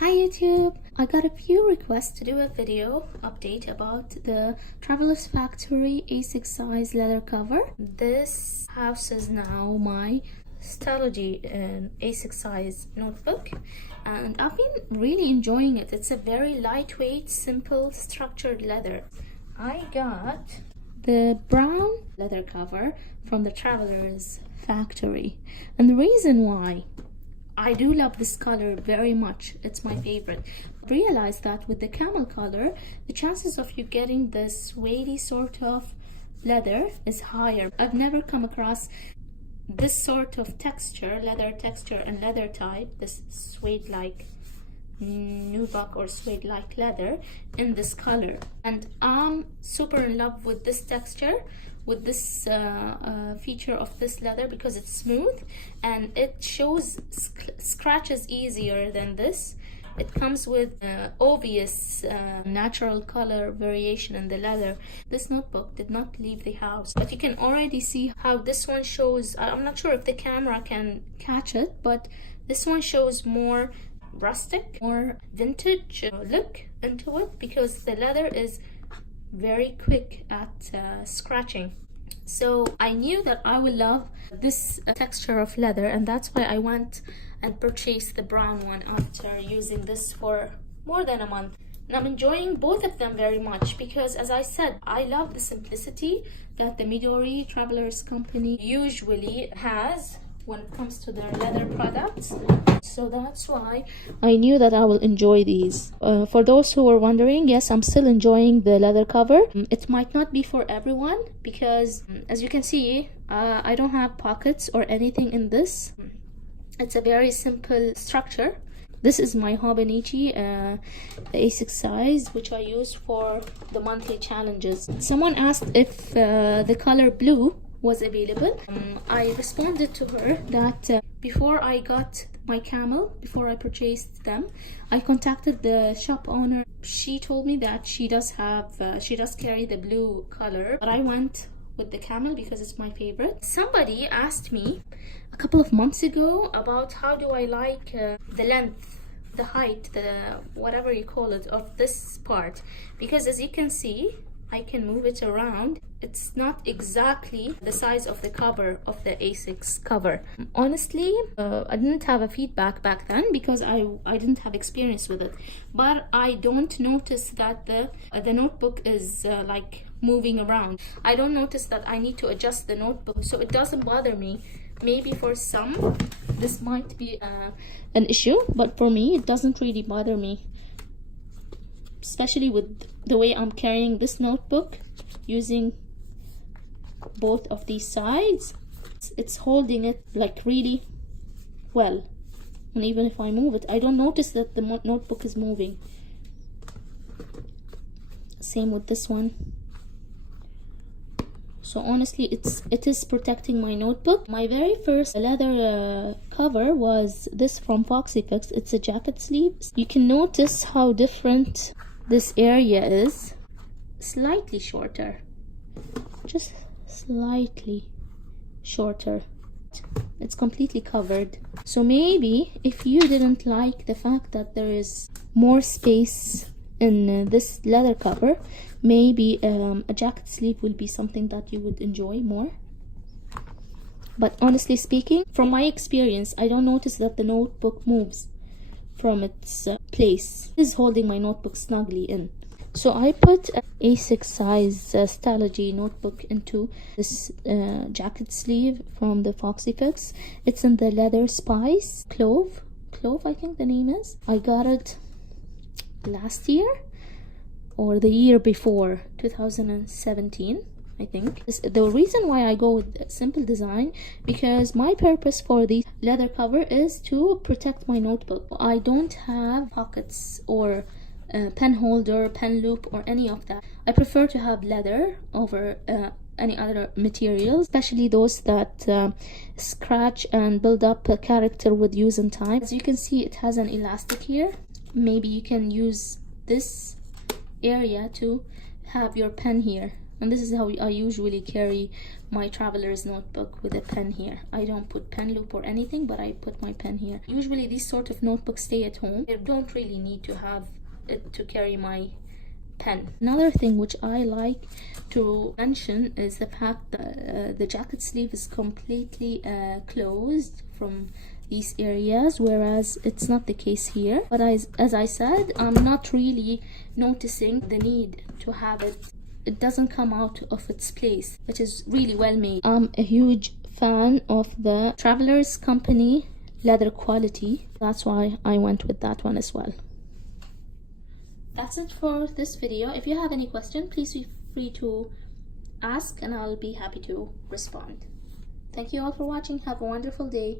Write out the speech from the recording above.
Hi YouTube! I got a few requests to do a video update about the Traveler's Factory A6 size leather cover. This houses now my Stalogy A6 size notebook, and I've been really enjoying it. It's a very lightweight, simple, structured leather. I got the brown leather cover from the Traveler's Factory, and the reason why I do love this color very much. It's my favorite. I realized that with the camel color, the chances of you getting this suede sort of leather is higher. I've never come across this sort of texture, leather texture and leather type, this suede-like nubuck or suede-like leather in this color. And I'm super in love with this texture, with this feature of this leather, because it's smooth and it shows scratches easier than this. It comes with obvious natural color variation in the leather. This notebook did not leave the house, but you can already see how this one shows. I'm not sure if the camera can catch it, but this one shows more rustic, more vintage look into it, because the leather is very quick at scratching. So I knew that I would love this texture of leather, and that's why I went and purchased the brown one after using this for more than a month. And I'm enjoying both of them very much because, as I said, I love the simplicity that the Midori Travelers Company usually has when it comes to their leather products. So that's why I knew that I will enjoy these. For those who were wondering, yes, I'm still enjoying the leather cover. It might not be for everyone because, as you can see, I don't have pockets or anything in this. It's a very simple structure. This is my Hobonichi A6 size, which I use for the monthly challenges. Someone asked if the color blue was available. I responded to her that before I got my camel, before I purchased them, I contacted the shop owner. She told me that she does carry the blue color, but I went with the camel because it's my favorite. Somebody asked me a couple of months ago about how do I like the length, the height, the whatever you call it, of this part, because as you can see, I can move it around. It's not exactly the size of the cover of the A6 cover. Honestly, I didn't have a feedback back then because I didn't have experience with it. But I don't notice that the notebook is like moving around. I don't notice that I need to adjust the notebook, so it doesn't bother me. Maybe for some, this might be an issue, but for me, it doesn't really bother me. Especially with the way I'm carrying this notebook, using both of these sides, it's holding it like really well. And even if I move it, I don't notice that the notebook is moving. Same with this one. So honestly, it is protecting my notebook. My very first leather cover was this from Foxy Fix. It's a jacket sleeve. You can notice how different this area is. Slightly shorter, just slightly shorter. It's completely covered. So maybe if you didn't like the fact that there is more space in this leather cover, maybe a jacket sleeve will be something that you would enjoy more. But honestly speaking, from my experience, I don't notice that the notebook moves from its place. It is holding my notebook snugly in. So I put an A6 size Stalogy notebook into this jacket sleeve from the Foxy Fix. It's in the leather spice clove I think the name is. I got it last year or the year before, 2017 I think. The reason why I go with simple design, because my purpose for the leather cover is to protect my notebook. I don't have pockets or pen holder, pen loop, or any of that. I prefer to have leather over any other materials, especially those that scratch and build up a character with use and time. As you can see, it has an elastic here. Maybe you can use this area to have your pen here. And this is how I usually carry my traveler's notebook with a pen here. I don't put pen loop or anything, but I put my pen here. Usually these sort of notebooks stay at home. I don't really need to have it to carry my pen. Another thing which I like to mention is the fact that the jacket sleeve is completely closed from these areas, whereas it's not the case here. But as I said, I'm not really noticing the need to have it. It doesn't come out of its place. It is really well made. I'm a huge fan of the Travelers Company leather quality. That's why I went with that one as well. That's it for this video. If you have any question, please feel free to ask and I'll be happy to respond. Thank you all for watching. Have a wonderful day.